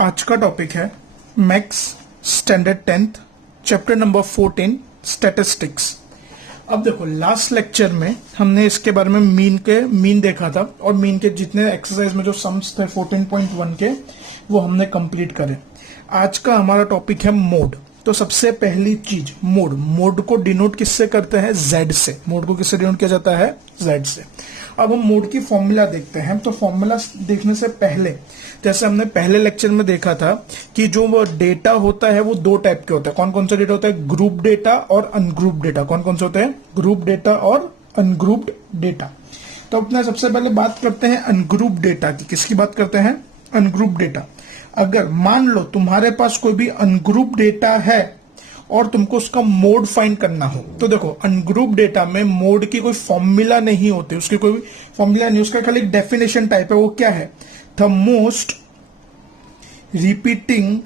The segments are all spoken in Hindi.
आज का टॉपिक है maths standard 10th chapter number 14 statistics. अब देखो लास्ट लेक्चर में हमने इसके बारे में मीन देखा था और मीन के जितने एक्सरसाइज में जो सम्स थे 14.1 के वो हमने कंप्लीट करे। आज का हमारा टॉपिक है मोड। तो सबसे पहली चीज मोड को डिनोट किससे करते हैं? जेड से। मोड को किससे डिनोट किया जाता है? जेड से। अब हम मोड की फॉर्मूला देखते हैं। तो फॉर्मूला देखने से पहले जैसे हमने पहले लेक्चर में देखा था कि जो वो डेटा होता है वो दो टाइप के होता है। कौन कौन सा डेटा होता है? ग्रुप डेटा और अनग्रुप डेटा। कौन कौन से होते हैं? ग्रुप डेटा और अनग्रुप्ड डेटा। तो अपने सबसे पहले बात करते हैं अनग्रुप डेटा की। किसकी बात करते हैं? Ungroup data. अगर मान लो तुम्हारे पास कोई भी अनग्रुप डेटा है और तुमको उसका मोड फाइंड करना हो, तो देखो अनग्रुप डेटा में मोड की कोई फॉर्मूला नहीं होती, उसकी कोई फॉर्मूला नहीं, उसका खाली डेफिनेशन टाइप है। वो क्या है? The most repeating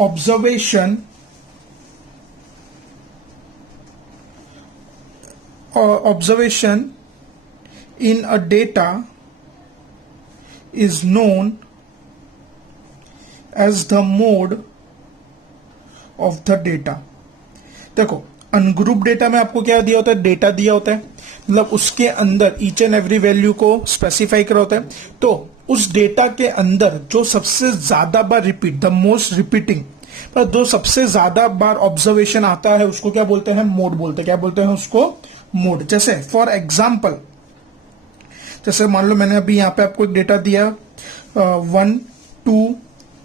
observation in a data is known as the mode of the data। देखो अनग्रुप डेटा में आपको क्या दिया होता है? डेटा दिया होता है, मतलब उसके अंदर ईच एंड एवरी वैल्यू को स्पेसिफाई करा होता है। तो उस डेटा के अंदर जो सबसे ज्यादा बार रिपीट, द मोस्ट रिपीटिंग, पर जो सबसे ज्यादा बार ऑब्जर्वेशन आता है उसको क्या बोलते हैं? मोड बोलते हैं। क्या बोलते हैं उसको? मोड। जैसे फॉर एग्जाम्पल, जैसे मान लो मैंने अभी यहां पे आपको एक डेटा दिया 1 2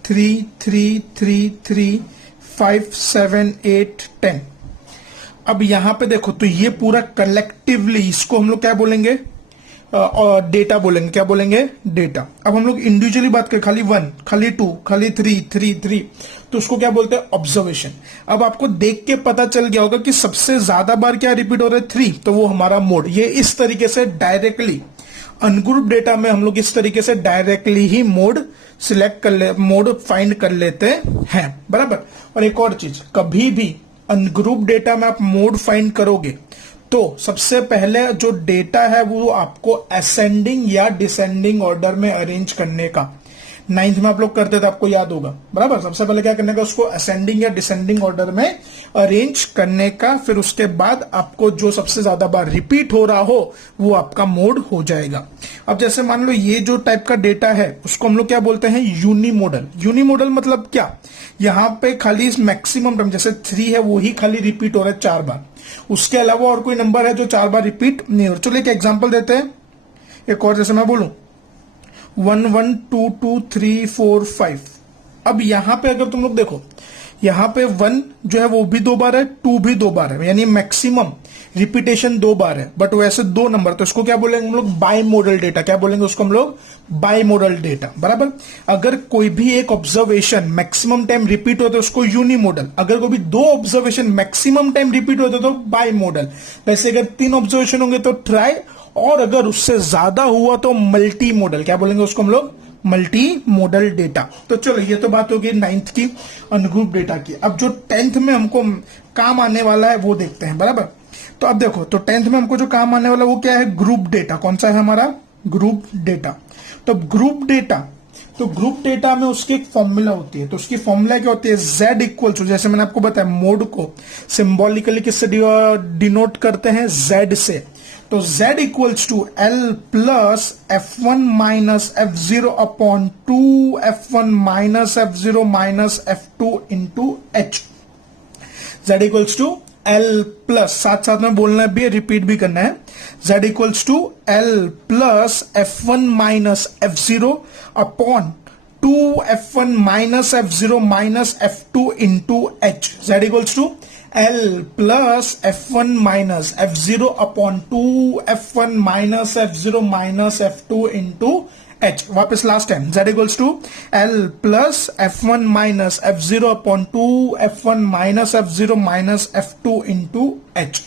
3 3 3 3 5 7 8 10। अब यहां पे देखो तो ये पूरा कलेक्टिवली इसको हम लोग क्या बोलेंगे? डेटा बोलेंगे। क्या बोलेंगे? डेटा। अब हम लोग इंडिविजुअली बात करें, खाली 1, खाली 2, खाली 3 3 3, तो उसको क्या बोलते हैं? ऑब्जर्वेशन। अब आपको देख के पता चल गया होगा कि सबसे ज्यादा बार क्या रिपीट हो रहा है? 3, तो वो हमारा मोड। ये इस तरीके से डायरेक्टली अनग्रुप डेटा में हम लोग इस तरीके से डायरेक्टली ही मोड सिलेक्ट कर ले, मोड फाइंड कर लेते हैं, बराबर। और एक और चीज, कभी भी अनग्रुप डेटा में आप मोड फाइंड करोगे तो सबसे पहले जो डेटा है वो आपको असेंडिंग या डिसेंडिंग ऑर्डर में अरेंज करने का, 9th में आप लोग करते थे, आपको याद होगा, बराबर। सबसे पहले क्या करने का? उसको असेंडिंग या डिसेंडिंग ऑर्डर में अरेंज करने का। फिर उसके बाद आपको जो सबसे ज्यादा बार रिपीट हो रहा हो वो आपका मोड हो जाएगा। अब जैसे मान लो ये जो टाइप का डेटा है उसको हम लोग क्या बोलते हैं? यूनिमोडल। यूनिमोडल मतलब क्या? यहां पे खाली मैक्सिमम टाइम, जैसे 3 है वो ही खाली रिपीट हो रहा है 4 बार, उसके अलावा और कोई नंबर है जो 4 बार रिपीट नहीं हो रहा। चलो एक एग्जाम्पल देते हैं, एक और। जैसे मैं बोलूं 1 1 2 2 3 4 5। अब यहां पे अगर तुम लोग देखो, यहां पे 1 जो है वो भी 2 बार है, 2 भी 2 बार है, यानी मैक्सिमम रिपीटेशन 2 बार है, बट वैसे 2 नंबर। तो इसको क्या बोलेंगे हम लोग? By model data. क्या बोलेंगे उसको हम लोग? बाई मोडल डेटा, बराबर। अगर कोई भी एक ऑब्जर्वेशन मैक्सिमम टाइम रिपीट होता है उसको यूनिमोडल। अगर कोई भी 2 ऑब्जर्वेशन मैक्सिमम टाइम रिपीट होता है तो बाई मोडल। वैसे अगर 3 ऑब्जर्वेशन होंगे तो ट्राई, और अगर उससे ज्यादा हुआ तो मल्टी मॉडल। क्या बोलेंगे उसको हम लोग? Multi modal data. तो चलो ये तो बात होगी 9th की अनग्रुप डेटा की। अब जो 10th में हमको काम आने वाला है वो देखते हैं, बराबर। तो अब देखो, तो 10th में हमको जो काम आने वाला है वो क्या है? Group data. कौन सा है हमारा? Group data. तो ग्रुप डेटा, तो ग्रुप डेटा में उसकी एक फॉर्मूला होती है। तो उसकी फॉर्मूला क्या होती है? Z इक्वल टू, जैसे मैंने आपको बताया मोड को सिंबॉलिकली किससे डिनोट करते हैं? Z से। तो Z equals to L plus F1 minus F0 upon 2 F1 minus F0 minus F2 into H। Z equals to L plus, साथ साथ में बोलना भी है, रिपीट भी करना है। Z equals to L plus F1 minus F0 upon 2 F1 minus F0 minus F2 into H। Z equals to L plus F1 minus F0 upon 2 F1 minus F0 minus F2 into H। वापस last time, Z equals to L plus F1 minus F0 upon 2 F1 minus F0 minus F2 into H।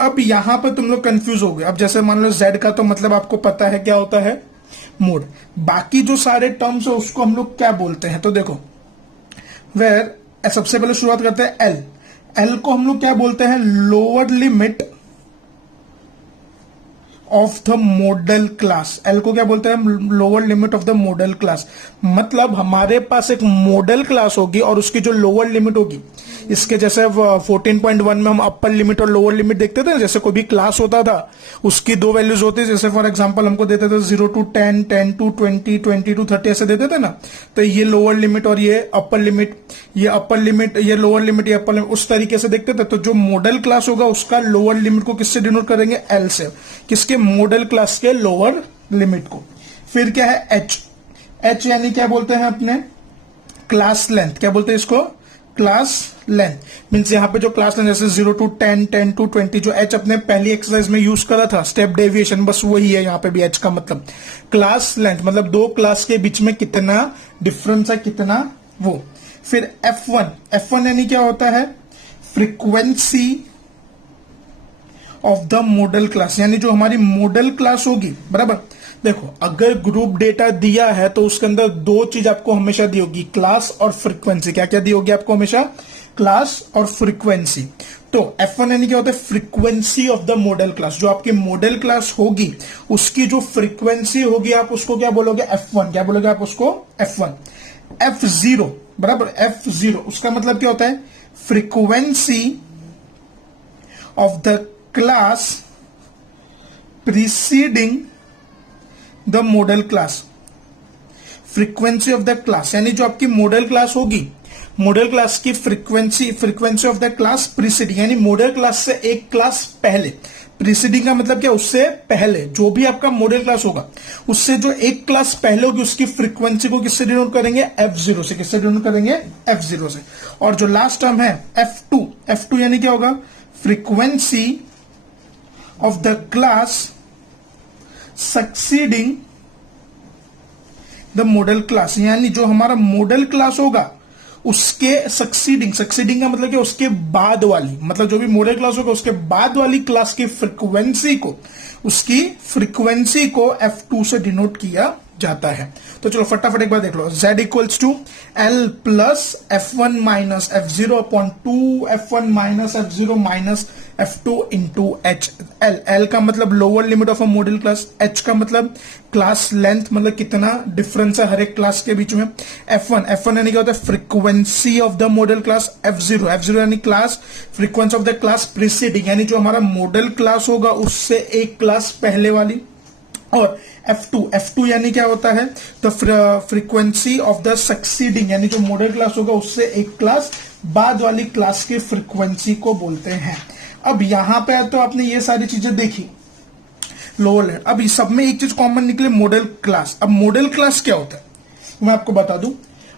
अब यहां पर तुम लोग कंफ्यूज हो गए। अब जैसे मान लो Z का तो मतलब आपको पता है क्या होता है? मोड। बाकी जो सारे टर्म्स है उसको हम लोग क्या बोलते हैं? तो देखो, वेयर सबसे पहले शुरुआत करते हैं L। L को हम लोग क्या बोलते हैं? Lower limit of the modal class. L को क्या बोलते हैं हम, lower limit of the modal class. मतलब हमारे पास एक मॉडल क्लास होगी और उसकी जो लोअर लिमिट होगी, इसके जैसे 14.1 में हम अपर लिमिट और लोअर लिमिट देखते थे, जैसे कोई भी क्लास होता था उसकी दो वैल्यूज होती, जैसे फॉर एग्जांपल हमको देते थे 0 to 10, 10 to 20, 20 to 30 ऐसे देते थे ना। तो ये लोअर लिमिट और ये अपर लिमिट, ये अपर लिमिट, ये लोअर लिमिट, ये अपर लिमिट, उस तरीके से देखते थे। तो जो मॉडल क्लास होगा उसका लोअर लिमिट को किससे डिनोट करेंगे, एल से, किसके, मॉडल क्लास के लोअर लिमिट को। फिर क्या है एच, एच यानी क्या बोलते हैं अपने, क्लास लेंथ। क्या बोलते हैं इसको, क्लास लेंथ। मीन्स यहाँ पे जो क्लास लेंथ जैसे 0 to 10, 10 to 20, जो एच अपने पहली एक्सरसाइज में यूज करा था, स्टेप डेविएशन, बस वही है यहाँ पे भी एच का मतलब। क्लास लेंथ मतलब दो क्लास के बीच में कितना डिफरेंस है, कितना वो। फिर F1, F1 यानी क्या होता है, frequency of the modal class, यानी जो हमारी मॉडल क्लास होगी, बराबर। देखो अगर ग्रुप डेटा दिया है तो उसके अंदर दो चीज आपको हमेशा दी होगी, क्लास और फ्रीक्वेंसी। क्या क्या दी होगी आपको हमेशा, क्लास और फ्रीक्वेंसी। तो F1 यानी क्या होता है, frequency of the modal class. जो आपकी मॉडल क्लास होगी उसकी जो फ्रीक्वेंसी होगी आप उसको क्या बोलोगे, F1। क्या बोलोगे आप उसको, F1। F0 बराबर, F0 उसका मतलब क्या होता है, frequency of the class preceding the modal class. Frequency of the class यानी जो आपकी मॉडल क्लास होगी, मॉडल क्लास की frequency, frequency of the class preceding, यानी मॉडल क्लास से एक क्लास पहले। प्रीसीडिंग का मतलब क्या, उससे पहले जो भी आपका मॉडल क्लास होगा उससे जो एक क्लास पहले होगी उसकी फ्रीक्वेंसी को किससे डिनोट करेंगे, F0 से। किससे डिनोट करेंगे, F0 से। और जो लास्ट टर्म है F2, F2 यानी क्या होगा, frequency of the class succeeding the modal class, यानी जो हमारा मॉडल क्लास होगा उसके सक्सीडिंग, सक्सीडिंग का मतलब क्या, उसके बाद वाली, मतलब जो भी मॉडल क्लास होगा उसके बाद वाली क्लास की फ्रीक्वेंसी को, उसकी फ्रीक्वेंसी को F2 से डिनोट किया जाता है। तो चलो फटाफट एक बार देख लो, Z equals to L plus F1 minus F0 upon 2 F1 minus F0 minus F2 into H। L का मतलब lower limit of a modal class, H का मतलब क्लास लेंथ, मतलब कितना डिफरेंस है हर एक क्लास के बीच में। F1 यानी क्या होता है, frequency of the modal class. F0 यानी class, frequency of the class preceding, यानी जो हमारा मॉडल क्लास होगा उससे एक क्लास पहले वाली। और F2 यानी क्या होता है, तो फ्रीक्वेंसी ऑफ द सक्सीडिंग, यानी जो मॉडल क्लास होगा उससे एक क्लास बाद वाली क्लास की फ्रीक्वेंसी को बोलते हैं। अब यहां पे तो आपने ये सारी चीजें देखी लोअर लेवल। अब इस सब में एक चीज कॉमन निकले, मॉडल क्लास। अब मॉडल क्लास क्या होता है मैं आपको बता दूं।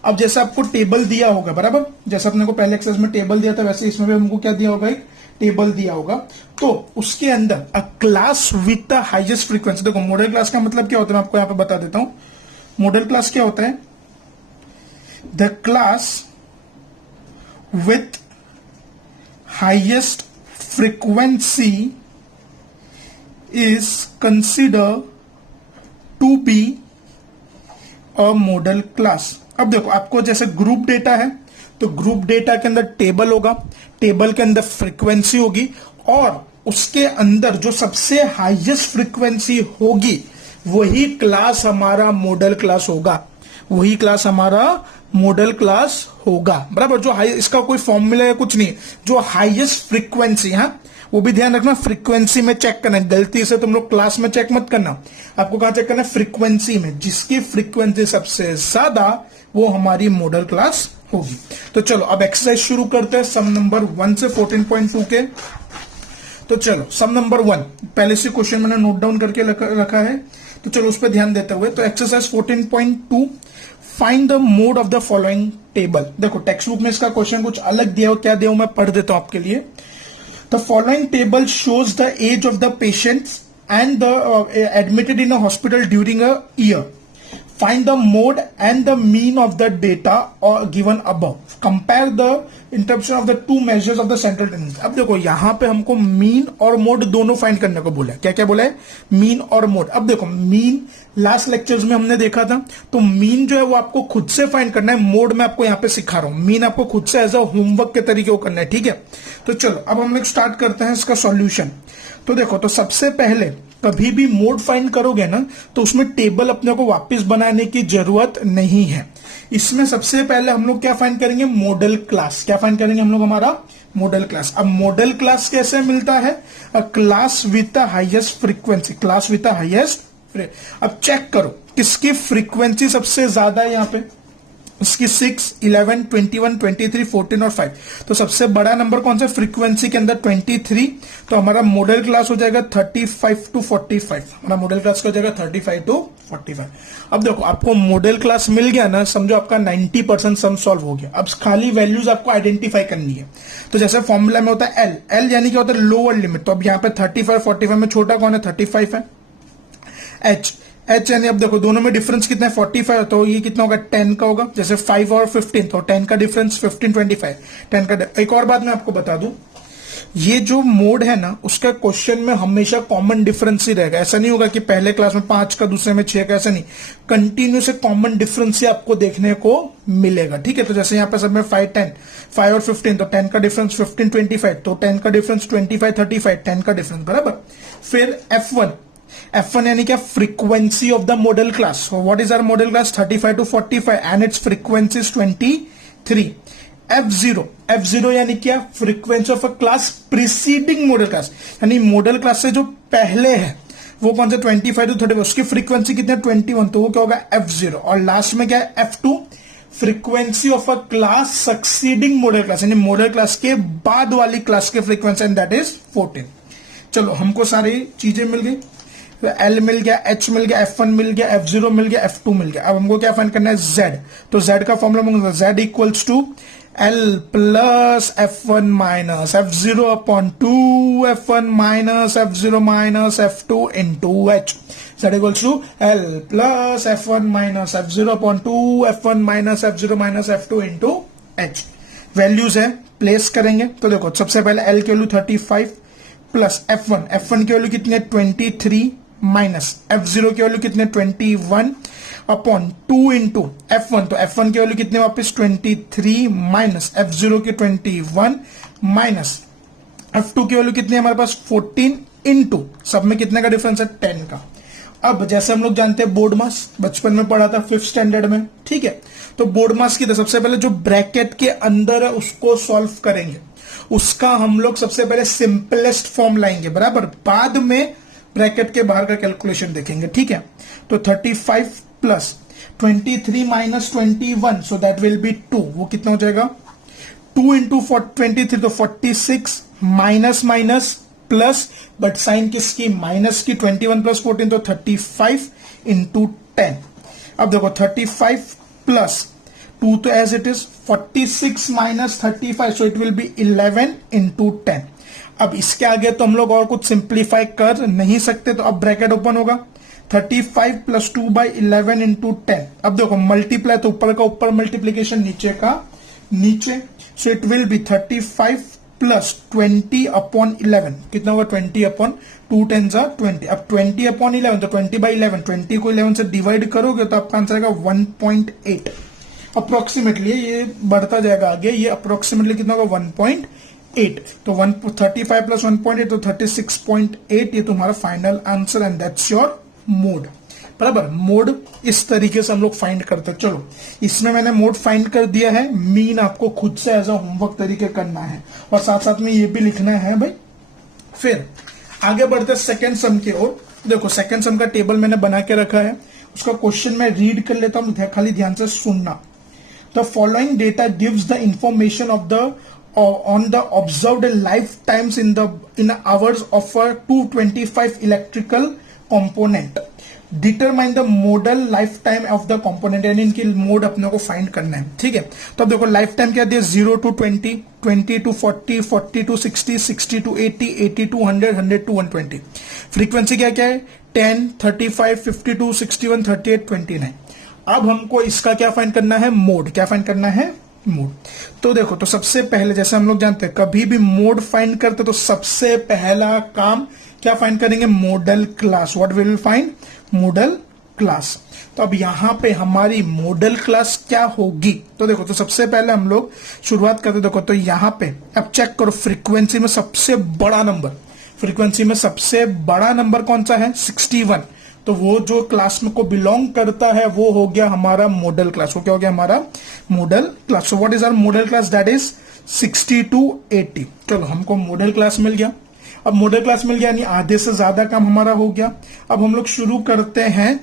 अब जैसे आपको टेबल दिया होगा, बराबर, जैसे अपने को पहले एक्सरसाइज में टेबल दिया था वैसे इसमें भी हमको क्या दिया होगा, एक टेबल दिया होगा। तो उसके अंदर अ class with the highest frequency, देखो मॉडल क्लास का मतलब क्या होता है मैं आपको यहां पे बता देता हूं। मॉडल क्लास क्या होता है, the class with highest frequency is consider to be a modal class. अब देखो आपको जैसे ग्रुप डेटा है तो ग्रुप डेटा के अंदर टेबल होगा, टेबल के अंदर फ्रीक्वेंसी होगी और उसके अंदर जो सबसे हाईएस्ट फ्रीक्वेंसी होगी वही क्लास हमारा मॉडल क्लास होगा, वही क्लास हमारा मॉडल क्लास होगा, बराबर। जो हाई, इसका कोई फॉर्मूला या कुछ नहीं, जो हाईएस्ट फ्रीक्वेंसी है वो भी ध्यान रखना, फ्रीक्वेंसी में चेक करना, गलती से तुम लोग क्लास में चेक मत करना। आपको कहां चेक करना है, फ्रीक्वेंसी में। जिसकी फ्रीक्वेंसी सबसे ज्यादा वो हमारी मॉडल क्लास होगी। तो चलो अब एक्सरसाइज शुरू करते हैं सम नंबर 1 से 14.2 के। तो चलो सम नंबर 1 पहले से क्वेश्चन मैंने नोट डाउन करके रखा है, तो चलो उस पर ध्यान देते हुए। तो exercise 14.2, find the mode of the following table. देखो टेक्स्ट बुक में इसका क्वेश्चन कुछ अलग दिया हो, क्या दिया हो मैं पढ़ देता हूं आपके लिए। The following table shows the age of the patients and the admitted in a hospital during a year. Find the mode and the mean of the data or given above. Compare the interpretation of the two measures of the central tendency. अब देखो यहाँ पे हमको मीन और मोड दोनों फाइंड करने को बोला है। क्या क्या बोला है, मीन और मोड। अब देखो मीन लास्ट लेक्चर्स में हमने देखा था, तो मीन जो है वो आपको खुद से फाइंड करना है, मोड में आपको यहाँ पे सिखा रहा हूं। मीन आपको खुद से एज अ होमवर्क के तरीके को करना है, ठीक है। तो चलो अब हम लोग स्टार्ट करते हैं इसका सॉल्यूशन। तो देखो, तो सबसे पहले कभी भी मोड फाइंड करोगे ना तो उसमें टेबल अपने को वापस बनाने की जरूरत नहीं है। इसमें सबसे पहले हम लोग क्या फाइंड करेंगे, मॉडल क्लास। क्या फाइंड करेंगे हम लोग, हमारा मॉडल क्लास। अब मॉडल क्लास कैसे मिलता है, अ class with the highest frequency, class with the highest. अब चेक करो किसकी फ्रीक्वेंसी सबसे ज्यादा है यहाँ पे, इसकी 6, 11, 21, 23, 14 और 5। तो सबसे बड़ा नंबर कौन सा फ्रीक्वेंसी के अंदर, 23। तो हमारा मॉडल क्लास हो जाएगा 35 to 45। हमारा मॉडल क्लास हो जाएगा 35 to 45। अब देखो आपको मॉडल क्लास मिल गया ना, समझो आपका 90% सम सॉल्व हो गया। अब खाली वैल्यूज आपको आइडेंटिफाई करनी है। तो जैसे फॉर्मूला में होता है एल यानी क्या होता है, लोअर लिमिट। तो अब यहाँ पे 35, 45 में छोटा कौन है, 35 है। एच यानी अब देखो दोनों में डिफरेंस कितना है, 45। तो ये कितना होगा, 10 का होगा। जैसे 5 और 15, तो 10 का डिफरेंस 15, 25, 10 का। एक और बात मैं आपको बता दूं, ये जो मोड है ना उसका क्वेश्चन में हमेशा कॉमन डिफरेंस ही रहेगा। ऐसा नहीं होगा कि पहले क्लास में 5 का दूसरे में 6 का, ऐसा नहीं। कंटिन्यूस कॉमन डिफरेंस ही आपको देखने को मिलेगा, ठीक है। तो जैसे यहाँ पे सब में 5, 10, 5 और 15, तो 10 का डिफरेंस 15, 25, तो 10 का डिफरेंस 25, 35, 10 का डिफरेंस, बराबर। फिर F1 यानी क्या, frequency of the modal class. What is our modal class, 35 to 45 and its frequency is 23। F0 यानी क्या, frequency of a class preceding modal class, यानी मॉडल क्लास से जो पहले है वो कौन सा, 25 to 30, उसकी फ्रीक्वेंसी कितना है, 21। तो वो क्या होगा, F0। और लास्ट में क्या है, F2, frequency of a class succeeding model class, यानी मॉडल क्लास के बाद वाली क्लास के फ्रीक्वेंसी, एंड दैट इज 14। चलो हमको सारी चीजें मिल गई, एल मिल गया, एच मिल गया, F1 मिल गया, F0 मिल गया, F2 मिल गया। अब हमको क्या फाइंड करना है, Z। तो Z का formula Z equals to L plus F1 minus F0 upon 2 F1 minus F0 minus F2 into H। Z equals to L plus F1 minus F0 upon 2 F1 minus F0 minus F2 into H। Values है, प्लेस करेंगे। तो देखो सबसे पहले L की वैल्यू 35 प्लस F1 की वैल्यू कितनी है, 23 माइनस F0 की वैल्यू कितने, 21 अपॉन 2 इंटू F1। तो F1 की वैल्यू कितने, वापस 23 माइनस F0 की 21 माइनस F2 की वैल्यू कितनी है हमारे पास, 14 इंटू सब में कितने का डिफरेंस है, 10 का। अब जैसे हम लोग जानते हैं बोर्ड मास, बचपन में पढ़ा था 5th स्टैंडर्ड में, ठीक है। तो बोर्ड मास की सबसे पहले जो ब्रैकेट के अंदर है उसको सॉल्व करेंगे। उसका हम लोग सबसे पहले सिंपलेस्ट फॉर्म लाएंगे, बराबर। बाद में ब्रैकेट के बाहर का कैलकुलेशन देखेंगे, ठीक है। तो 35 plus 23 minus 21, so that will B 2। वो कितना हो जाएगा, 2 इंटू 23, तो 46 minus minus plus, but sign किसकी, माइनस की। 21 प्लस 14 तो 35 इंटू 10। अब देखो 35 प्लस 2 तो as it is, 46 minus 35, so it will be 11 into 10। अब इसके आगे तो हम लोग और कुछ सिंप्लीफाई कर नहीं सकते, तो अब ब्रैकेट ओपन होगा, 35 प्लस 2 बाई 11 इंटू 10। अब देखो मल्टीप्लाई तो ऊपर का ऊपर, मल्टीप्लीकेशन नीचे का नीचे, सो it will B 35 plus 20 upon 11। कितना होगा, 20 अपॉन 2 10 20। अब 20 अपॉन 11 तो 20 बाई 11, 20 को 11 से डिवाइड करोगे तो आपका आंसर आएगा 1.8 अप्रोक्सीमेटली। ये बढ़ता जाएगा आगे, ये अप्रोक्सीमेटली कितना होगा, 1.8। तो 35 प्लस 1.8 तो 36.8। ये तुम्हारा final answer, and that's your mode, बराबर। मोड इस तरीके से हम लोग फाइंड करते हैं। चलो इसमें मैंने मोड फाइंड कर दिया है, मीन आपको खुद से एज अ होमवर्क तरीके करना है, और साथ साथ में ये भी लिखना है भाई। फिर आगे बढ़ते सेकंड सम की ओर। देखो सेकंड सम का टेबल मैंने बना के रखा है, उसका क्वेश्चन मैं रीड कर लेता हूं, खाली ध्यान से सुनना। The following data gives the information of the on the observed lifetimes in hours of a 225 electrical component. Determine the modal lifetime of the component, यानी इनकी मोड अपने को फाइंड करना है, ठीक है। तो अब देखो लाइफ टाइम क्या दिया, 0 to 20, 20 to 40, 40 to 60, 60 to 80, 80 to 100, 100 to 120। Frequency क्या क्या है, 10, 35, 52, 61, 38, 29। अब हमको इसका क्या फाइंड करना है, मोड। क्या फाइंड करना है, मोड। तो देखो, तो सबसे पहले जैसे हम लोग जानते हैं कभी भी मोड फाइंड करते तो सबसे पहला काम क्या फाइंड करेंगे, model class. What will we find, model class. तो अब यहां पे हमारी मॉडल क्लास क्या होगी, तो देखो, तो सबसे पहले हम लोग शुरुआत करते, देखो तो यहां पे अब चेक करो फ्रीक्वेंसी में सबसे बड़ा नंबर फ्रीक्वेंसी में सबसे बड़ा नंबर कौन सा है 61, तो वो जो क्लास में को बिलोंग करता है वो हो गया हमारा मॉडल क्लास। वो क्या हो गया हमारा modal class. So what is our modal class, that is 60 to 80। चलो हमको मॉडल क्लास मिल गया। अब मॉडल क्लास मिल गया यानी आधे से ज्यादा काम हमारा हो गया। अब हम लोग शुरू करते हैं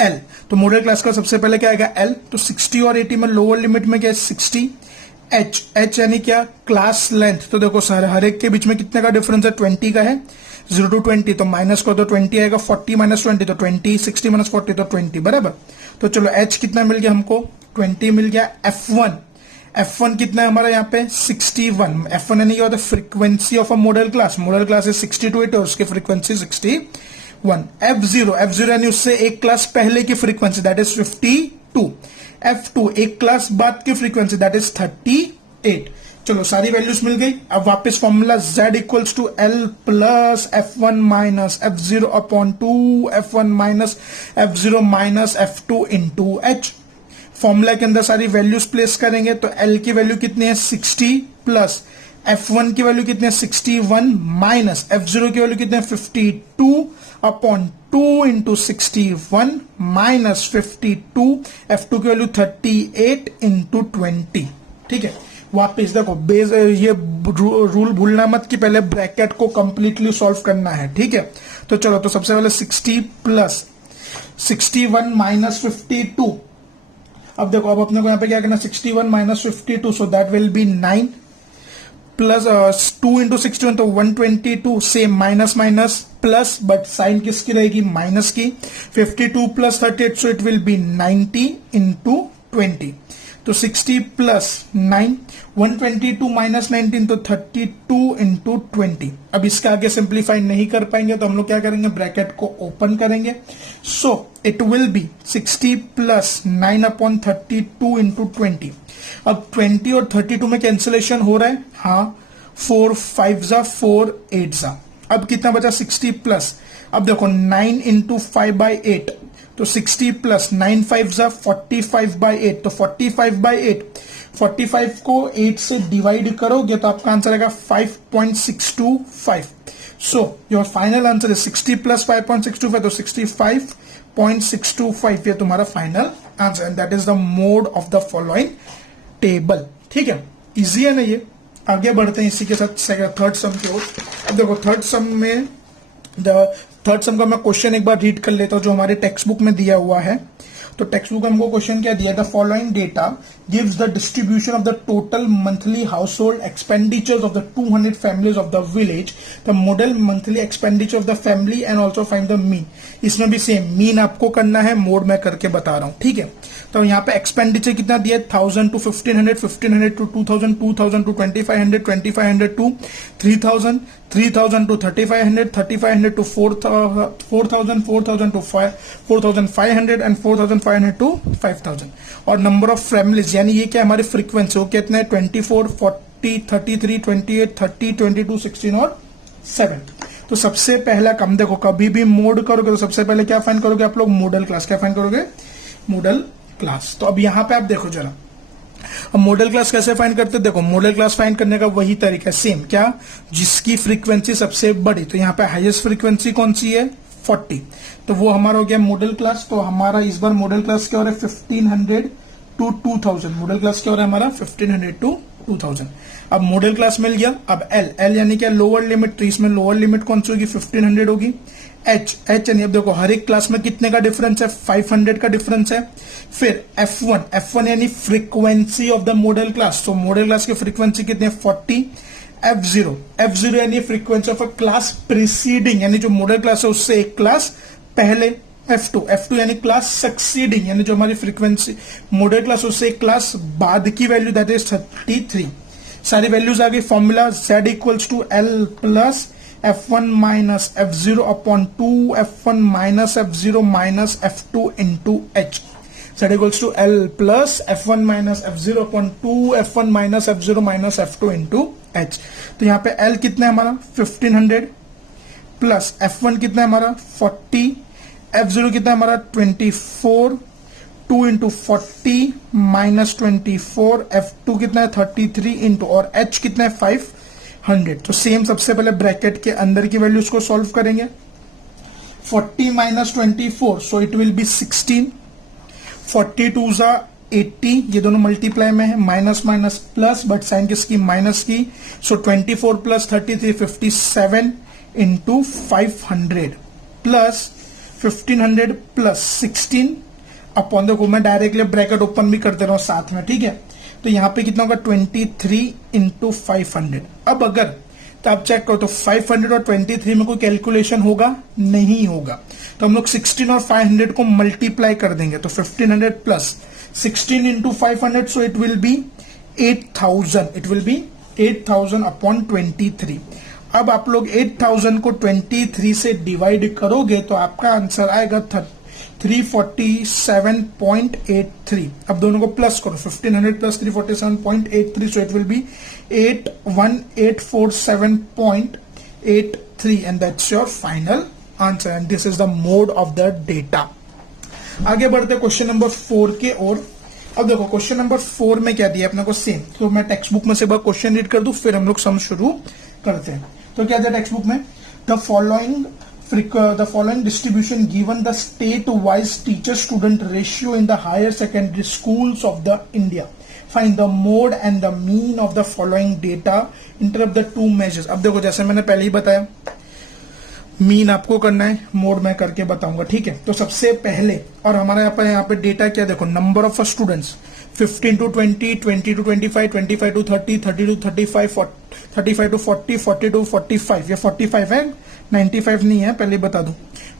एल। तो मॉडल क्लास का सबसे पहले क्या आएगा एल, तो 60 और 80 में लोअर लिमिट में क्या है 60। एच यानी क्या क्लास लेंथ, तो देखो सर हर एक के बीच में कितने का डिफरेंस है 20 का है, 0 to 20 तो माइनस को तो 20 आएगा, 40 माइनस 20 तो 20, 60 माइनस 40 तो 20 बराबर। तो चलो एच कितना मिल गया हमको 20 मिल गया। F1 कितना है हमारा यहाँ पे 61। F1 यानी क्या होता है frequency of a modal class. Model class है 60 to 80 और उसकी फ्रीक्वेंसी 61। F0 यानी उससे एक क्लास पहले की फ्रीक्वेंसी दैट इज 52। F2 एक क्लास बाद की फ्रीक्वेंसी दैट इज 38। चलो सारी वैल्यूज मिल गई। अब वापस formula Z equals to L plus F1 minus F0 upon 2 F1 minus F0 minus F2 into H। Formula के अंदर सारी वैल्यूज प्लेस करेंगे तो L की वैल्यू कितनी है 60 प्लस F1 की वैल्यू कितनी है 61 माइनस F0 की वैल्यू कितनी है 52 अपॉन 2 इंटू 61 माइनस 52, F2 की वैल्यू 38 इंटू 20। ठीक है, वापिस देखो बेस ये रूल भूलना मत कि पहले ब्रैकेट को कंप्लीटली सॉल्व करना है। ठीक है, तो चलो तो सबसे पहले 60 प्लस 61 माइनस 52। अब देखो अब अपने को यहाँ पे क्या करना 61 minus 52, so that will be 9 plus 2 into 61 तो 122, same minus minus plus but sign किसकी रहेगी माइनस की। 52 plus 38 so it will be 90 into 20। तो 60 प्लस 9 122 माइनस 19 तो 32 इंटू 20। अब इसका आगे सिंप्लीफाई नहीं कर पाएंगे तो हम लोग क्या करेंगे ब्रैकेट को ओपन करेंगे। सो it will B 60 plus 9 upon 32 into 20। अब 20 और 32 में कैंसिलेशन हो रहा है, हाँ 4 5 जा 4 8 जा। अब कितना बचा 60 प्लस, अब देखो 9 इंटू 5 बाई 8 तो 60 प्लस 9 5 जा 45 बाई 8 तो 45 बाई 8, 45 को 8 से डिवाइड करोगे तो आपका आंसर आएगा 5.625। सो योर फाइनल आंसर है 60 प्लस 5.625 तो 65.625 ये तुम्हारा final answer and that is the mode of the following table. ठीक है, इजी है ना ये। आगे बढ़ते हैं इसी के साथ थर्ड सम की ओर। अब देखो थर्ड सम का मैं क्वेश्चन एक बार रीड कर लेता हूं जो हमारे टेक्स्ट बुक में दिया हुआ है। तो टेक्स्ट बुक हमको क्वेश्चन क्या दिया, the following data gives the distribution of the total monthly house hold expenditures of the 200 families of the village, the model monthly expenditure of the family and also find the mean. इसमें भी सेम मीन आपको करना है, मोड में करके बता रहा हूं। ठीक है, तो यहाँ पे एक्सपेंडिचर कितना दिया है 1000 to 1500, 1500 to 2000, 2000 to 2500, 2500 to 3000, 3000 to 3500, 3500 to 4000, 4000 to 4500 and 4500 to 5000। और नंबर ऑफ फैमिलीज यानी ये क्या हमारी फ्रीक्वेंसी वो कितना है 24, 40, 33, 28, 30, 22, 16 और 7। तो सबसे पहला कम देखो कभी भी मोड करोगे तो सबसे पहले क्या फाइंड करोगे आप लोग मॉडल क्लास। क्या फाइंड करोगे मॉडल क्लास। तो अब यहां पे आप देखो जरा अब मॉडल क्लास कैसे फाइंड करते, देखो मॉडल क्लास फाइंड करने का वही तरीका सेम, क्या जिसकी फ्रीक्वेंसी सबसे बड़ी। तो यहाँ पे हाईएस्ट फ्रीक्वेंसी कौन सी है 40, तो वो हमारा हो गया मॉडल क्लास। तो हमारा इस बार मॉडल क्लास क्या हो रहा है 1500 टू 2000। मॉडल क्लास क्या हो रहा है हमारा 1500 टू 2000। अब मॉडल क्लास मिल गया। अब एल यानी क्या लोअर लिमिट, तो इसमें लोअर लिमिट कौन सी होगी 1500 होगी। एच यानी अब देखो हर एक क्लास में कितने का डिफरेंस है 500 का डिफरेंस है। फिर F1 यानी frequency of the modal class, तो मॉडल क्लास की फ्रीक्वेंसी कितनी है 40। F0 यानी frequency of a class preceding, यानी जो मॉडल क्लास है उससे एक क्लास पहले। F2 यानी क्लास सक्सीडिंग, यानी जो हमारी फ्रीक्वेंसी मॉडल क्लास उससे एक क्लास बाद की वैल्यू दैट इज 33। सारी वैल्यूज आ गई। Formula Z equals to L plus F1 minus F0 upon 2 F1 minus F0 minus F2 into H। Z equals to L plus F1 minus F0 upon 2 F1 minus F0 minus F2 into H। तो यहाँ पे L कितना है हमारा 1500 प्लस F1 कितना है हमारा 40, F0 कितना है हमारा 24, 2 इंटू 40 माइनस 24, F2 कितना है 33 इंटू और H कितना है 100। तो सेम सबसे पहले ब्रैकेट के अंदर की वैल्यूज को सॉल्व करेंगे। 40 minus 24, so it will be 16। 42 जा 80, ये दोनों मल्टीप्लाई में है, minus minus plus, but sign किसकी, माइनस की। So 24 plus 33 57 into 500 plus 1500 plus 16 upon, देखो मैं डायरेक्टली ब्रैकेट ओपन भी कर दे रहा हूं साथ में, ठीक है। तो यहां पे कितना होगा 23 इंटू 500। अब अगर तो आप चेक करो तो 500 और 23 में कोई कैलकुलेशन होगा नहीं होगा, तो हम लोग 16 और 500 को मल्टीप्लाई कर देंगे। तो 1500 plus 16 into 500, so it will B 8000, it will B 8000 upon 23। अब आप लोग 8000 को 23 से डिवाइड करोगे तो आपका आंसर आएगा 347.83। अब दोनों को प्लस करो, 1500 plus 347.83, so it will B 81847.83 and that's your final answer and this is the mode of the data. आगे बढ़ते क्वेश्चन नंबर 4 के ओर। अब देखो क्वेश्चन नंबर 4 में क्या दिया अपने को, सेम। तो मैं टेक्स्ट बुक में से एक बार क्वेश्चन रीड कर दूं, फिर हम लोग सम शुरू करते हैं। तो क्या दिया टेक्स्ट बुक में, the following distribution given the state-wise teacher-student ratio in the higher secondary schools of the India. Find the mode and the mean of the following data. Interrupt the two measures. अब देखो जैसे मैंने पहले ही बताया, मीन आपको करना है, मोड मैं करके बताऊंगा, ठीक है। तो सबसे पहले, और हमारा यहाँ पे डेटा क्या देखो, number of students 15 to 20, 20 to 25, 25 to 30, 30 to 35, 35 to 40, 40 to 45, ये 45 है, 95 नहीं है, पहले बता दूं।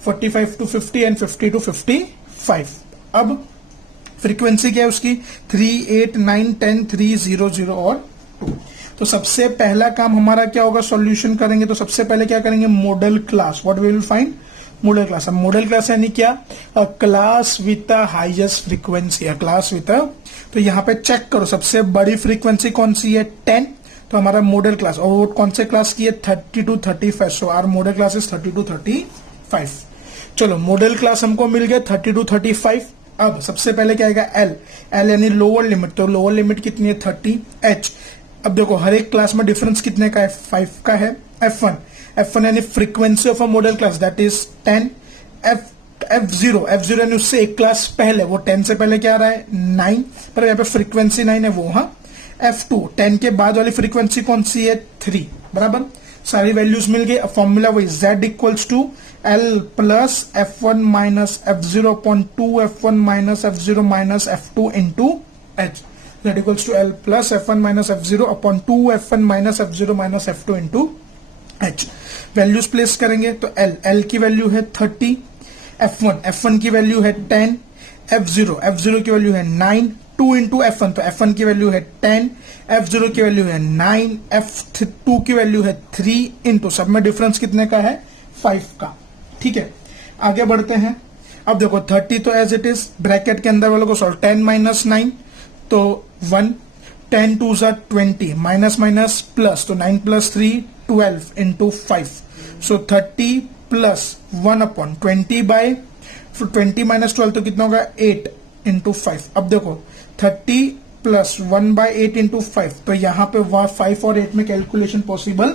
45 to 50 एंड 50 to 55। अब फ्रीक्वेंसी क्या है उसकी, 3, 8, 9, 10, 3, 0, 0 और 2। तो सबसे पहला काम हमारा क्या होगा, सॉल्यूशन करेंगे। तो सबसे पहले क्या करेंगे, model class. What we will find, model class. अब मॉडल क्लास यानी क्या, a class with the highest frequency, a class with a, तो यहाँ पे चेक करो सबसे बड़ी फ्रीक्वेंसी कौन सी है, 10। तो हमारा मॉडल क्लास, और वो कौन से क्लास की है, 30 to 35। So our model class is 30 to 35। चलो मॉडल क्लास हमको मिल गया 30 to 35। अब सबसे पहले क्या आएगा, एल। एल यानी लोअर लिमिट, तो लोअर लिमिट कितनी है, 30। एच, अब देखो हर एक क्लास में डिफरेंस कितने का है, 5 का है। F1, F1 यानी frequency of a modal class, that is 10। F0 यानी उससे एक क्लास पहले, वो 10 से पहले क्या आ रहा है, 9, पर यहाँ पे फ्रीक्वेंसी 9 है वो, हाँ। F2 10 के बाद वाली फ्रीक्वेंसी कौन सी है, 3, बराबर। सारी वैल्यूज मिल गई। अब फॉर्मूला वही, Z equals to L plus F1 minus F0 upon 2 F1 minus F0 minus F2 into H। Z equals to L plus F1 minus F0 upon 2 F1 minus F0 minus F2 into H। Values place करेंगे तो L की वैल्यू है 30, F1 की वैल्यू है 10, F0 की वैल्यू है 9, 2 इंटू F1, तो F1 की वैल्यू है 10, F0 की वैल्यू है 9, F2 की वैल्यू है 3 इंटू, सब में डिफरेंस कितने का है, 5 का, ठीक है। आगे बढ़ते हैं। अब देखो 30 तो एज इट इज, ब्रैकेट के अंदर वालों को सॉल्व, 10 माइनस 9 तो 1, 10 2 ज़ा 20, माइनस माइनस प्लस, तो 9 प्लस 3 12 इंटू 5, सो 30 प्लस 1 अपॉन 20 बाय 20 माइनस 12 तो कितना होगा, 8 इंटू 5। अब देखो 30 प्लस 1 बाय 8 इंटू 5, तो यहाँ पे 5 और 8 में कैलकुलेशन पॉसिबल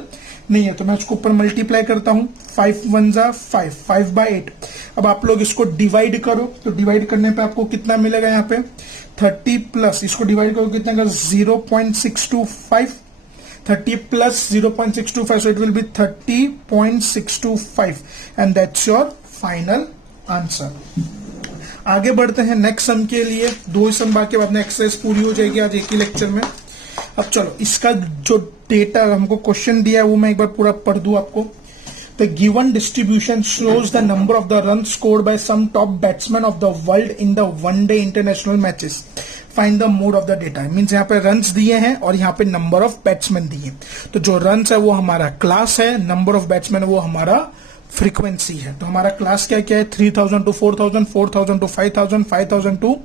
नहीं है, तो मैं उसको ऊपर मल्टीप्लाई करता हूं, 5 1 ज़ा 5, 5 बाय 8। अब आप लोग इसको डिवाइड करो, तो डिवाइड करने पे आपको कितना मिलेगा, यहाँ पे 30 प्लस इसको डिवाइड करो कितना का 0.625, 30 plus 0.625, so it will be 30.625 and that's your final answer। आगे बढ़ते हैं नेक्स्ट सम के लिए। 2 सम बाकी, बाद में एक्सरसाइज पूरी हो जाएगी आज एक ही लेक्चर में। अब चलो इसका जो डेटा हमको क्वेश्चन दिया है वो मैं एक बार पूरा पढ़ दूं आपको। The given distribution shows the number of the runs scored by some top batsmen of the world in the one-day international matches. Find the mode of the data. Means यहाँ पे runs दिए हैं और यहाँ पे number of batsmen दिए हैं। तो जो runs है वो हमारा क्लास है, number of batsmen है वो हमारा फ्रीक्वेंसी है। तो हमारा क्लास क्या क्या है, 3000 to 4000, 4000 to 5000, 5000 to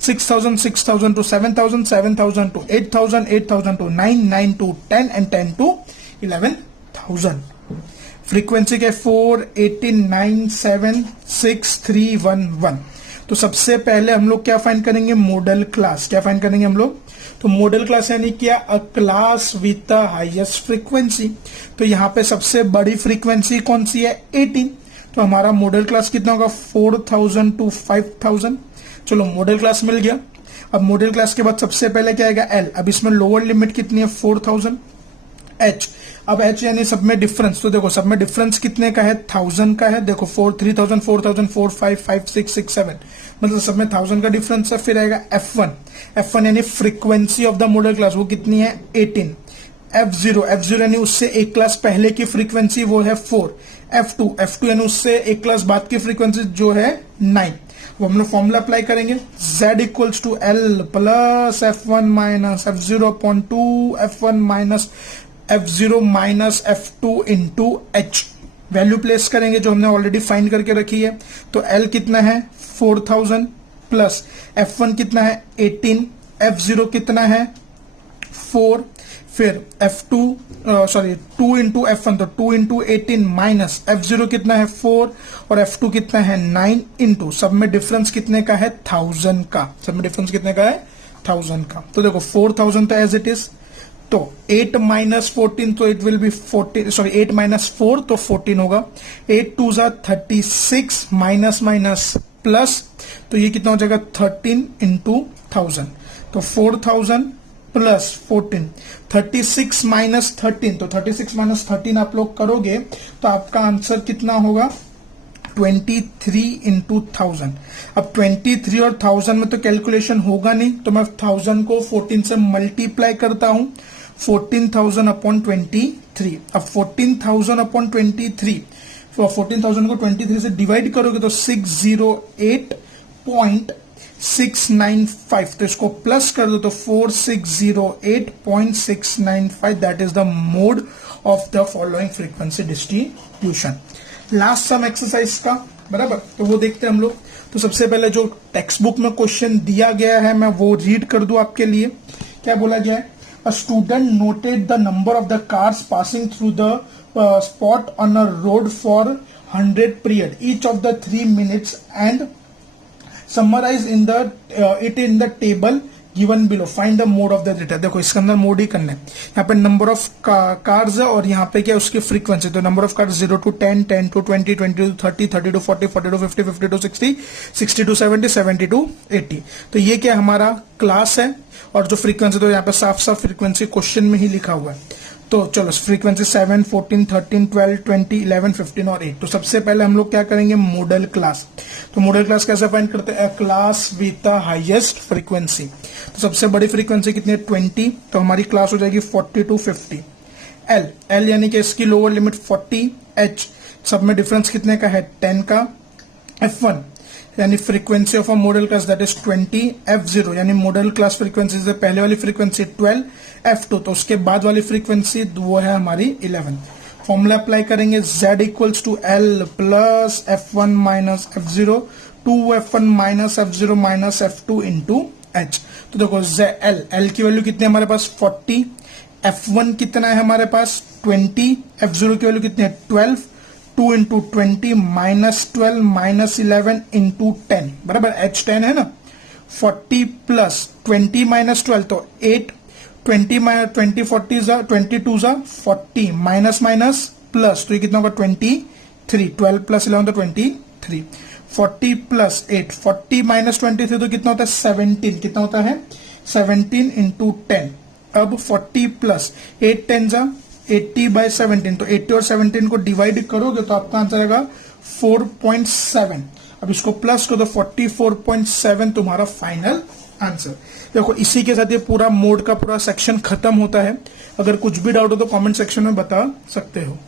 6000, 6000 to 7000, 7000 to 8000, 8000 to 9, 9 to 10 and 10 to 11000। Frequency क्या है, 4 18 9 7 6 3 1 1। तो सबसे पहले हम लोग क्या फाइंड करेंगे, मॉडल क्लास। क्या फाइंड करेंगे हम लोग, तो मॉडल क्लास यानी क्या, a class with the highest frequency. तो यहाँ पे सबसे बड़ी फ्रीक्वेंसी कौन सी है, 18। तो हमारा मॉडल क्लास कितना होगा, 4000 to 5000। चलो मॉडल क्लास मिल गया। अब मॉडल क्लास के बाद सबसे पहले क्या आएगा, एल। अब इसमें लोअर लिमिट कितनी है, 4000। एच, अब एच यानी सब में डिफरेंस। तो देखो सब में डिफरेंस कितने का है, 1000 का है। देखो 3000, 4000, 4, 5, 5, 6, 6, 7, मतलब सब में 1000 का डिफरेंस है। फिर आएगा F1। F1 यानी frequency of the modal class, वो कितनी है, 18। F0 यानी उससे एक क्लास पहले की फ्रीक्वेंसी, वो है 4। F2 यानी उससे एक क्लास बाद की फ्रीक्वेंसी जो है 9। वो हम लोग फॉर्मूला अप्लाई करेंगे, Z equals to L plus F1 minus F0 upon 2 F1 minus F0 minus F2 into H। Value place करेंगे जो हमने ऑलरेडी फाइंड करके रखी है। तो L कितना है, 4000 प्लस F1 कितना है, 18, F0 कितना है, 4, फिर F2 2 इंटू F1, तो 2 इंटू 18 माइनस F0 कितना है, 4, और F2 कितना है, 9 इंटू सब में डिफरेंस कितने का है, 1000 का। सब में डिफरेंस कितने का है, 1000 का। तो देखो 4000 तो एज इट इज, तो 8 माइनस 14, तो इट विल बी 8 माइनस 4 तो 14 होगा। 8 2 जा 36 माइनस माइनस प्लस, तो ये कितना हो जाएगा, 13 इंटू 1000। तो 4000 प्लस 14, 36 माइनस 13, तो 36 माइनस 13 आप लोग करोगे तो आपका आंसर कितना होगा, 23 इंटू 1000। अब 23 और 1000 में तो कैलकुलेशन होगा नहीं, तो मैं 1000 को 14 से मल्टीप्लाई करता हूं, 14000 अपॉन 23। अब 14000 अपॉन 23, 14000 को 23 से डिवाइड करोगे तो 608.695, तो इसको प्लस कर दो तो 4608.695, that is the mode of the following frequency distribution. Last some exercise का, बराबर, तो वो देखते हैं हम लोग। तो सबसे पहले जो टेक्स्ट बुक में क्वेश्चन दिया गया है मैं वो रीड कर दूं आपके लिए। क्या बोला गया है, a student noted the number of the cars passing through the spot on a road for 100 period each of the 3 minutes and summarize in the it in the table given below. Find the mode of the data. देखो इसके अंदर मोड ही करना है। यहाँ पे नंबर ऑफ कार्स है और यहाँ पे क्या उसकी फ्रीक्वेंसी, तो number of cars 0 to 10, 10 to 20, 20 to 30, 30 to 40, 40 to 50, 50 to 60, 60 to 70, 70 to 80। तो ये क्या हमारा क्लास है, और जो फ्रीक्वेंसी, तो यहाँ पे साफ साफ फ्रीक्वेंसी क्वेश्चन में ही लिखा हुआ है। तो चलो फ्रीक्वेंसी 7, 14, 13, 12, 20, 11, 15 और 8। तो सबसे पहले हम लोग क्या करेंगे, मॉडल क्लास। तो मॉडल क्लास कैसे फाइंड करते हैं, class with the highest frequency. तो सबसे बड़ी फ्रीक्वेंसी कितनी है, 20, तो हमारी क्लास हो जाएगी 40 to 50। एल यानी कि इसकी लोअर लिमिट 40। एच, सब में डिफरेंस कितने का है, 10 का। F1 यानी frequency of a modal class, that is 20। F0 यानी मॉडल क्लास फ्रीक्वेंसी से पहले वाली फ्रीक्वेंसी 12। F2 तो उसके बाद वाली फ्रीक्वेंसी वो है हमारी 11। फॉर्मूला अप्लाई करेंगे, Z equals to L plus F1 minus F0, 2F1 minus F0 minus F2 into H। तो देखो L की वैल्यू कितनी है हमारे पास, 40। F1 कितना है हमारे पास, 20। F0 की वैल्यू कितनी है, 12। 2 इंटू 20 माइनस 12 माइनस 11 इंटू 10, बराबर, H 10 है ना। 40 प्लस 20 माइनस 12, तो 8। 20 माइनस 20 40 जा 22 जा 40 माइनस माइनस प्लस, तो ये कितना होगा, 23। 12 प्लस 11 तो 23। 40 प्लस 8, 40 माइनस 23 तो कितना होता है, 17। कितना होता है, 17 इंटू 10। अब 40 प्लस 8 10 जा 80/17, तो 80 और 17 को डिवाइड करोगे तो आपका आंसर आएगा 4.7। अब इसको प्लस करो तो 44.7 तुम्हारा फाइनल आंसर। देखो इसी के साथ ये पूरा मोड का पूरा सेक्शन खत्म होता है। अगर कुछ भी डाउट हो तो कमेंट सेक्शन में बता सकते हो।